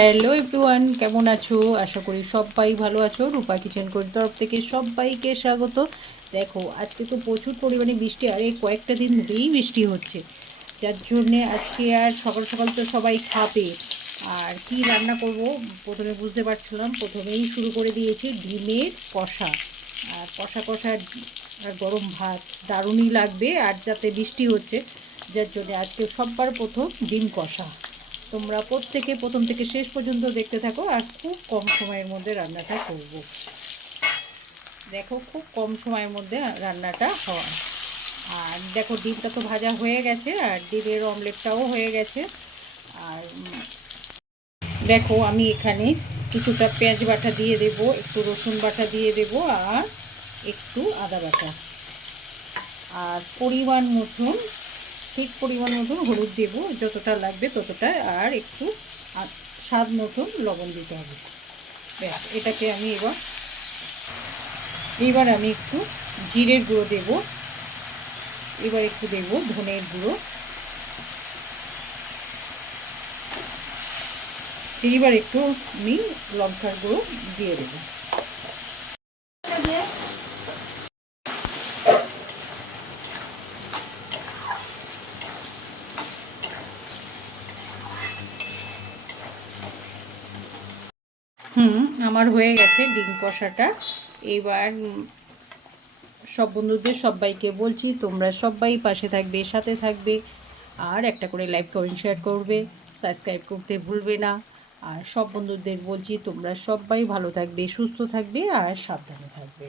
Hello everyone, কেমন আছো? আশা করি সবাই ভালো আছো। রূপা কিচেন করির তরফ থেকে সবাইকে স্বাগত। দেখো, আজকে তো প্রচুর পরিমাণে বৃষ্টি, আর এই কয়েকটা দিন ধরেই বৃষ্টি হচ্ছে। যার জন্যে আজকে আর সকাল সকাল তো সবাই খাবে। আর কি রান্না করব? প্রথমে বুঝতে পারছিলাম, প্রথমেই শুরু করে দিয়েছি ডিমের কষা। আর কষা কষা আর গরম ভাত দারুণই লাগবে, আর যাতে বৃষ্টি হচ্ছে, যার জন্য আজকে সববার প্রথম ডিম কষা। তোমরা প্রত্যেকে প্রথম থেকে শেষ পর্যন্ত দেখতে থাকো আর খুব কম সময়ের মধ্যে রান্নাটা করব। দেখো, খুব কম সময়ের মধ্যে রান্নাটা হয়। আর দেখো, ডিমটা তো ভাজা হয়ে গেছে আর ডিমের অমলেটটাও হয়ে গেছে। আর দেখো, আমি এখানে কিছুটা পেঁয়াজ বাটা দিয়ে দেব, একটু রসুন বাটা দিয়ে দেব আর একটু আদা বাটা। আর পরিমাণ মতন ঠিক পরিমাণ মতন হলুদ দেব, যতটা লাগবে ততটা, আর একটু স্বাদ মতন লবণ দিতে হবে। ব্যাস, এটাকে আমি এবার এবার আমি একটু জিরের গুঁড়ো দেব। এবার একটু দেব ধনের গুঁড়ো। এইবার একটু আমি লঙ্কার গুঁড়ো দিয়ে দেবো। আমার হয়ে গেছে ডিম কষাটা। এবার সব বন্ধুদের সবাইকে বলছি, তোমরা সবাই পাশে থাকবে, সাথে থাকবে, আর একটা করে লাইক, কমেন্ট, শেয়ার করবে, সাবস্ক্রাইব করতে ভুলবে না। আর সব বন্ধুদের বলছি, তোমরা সবাই ভালো থাকবে, সুস্থ থাকবে, আর সাবধানে থাকবে।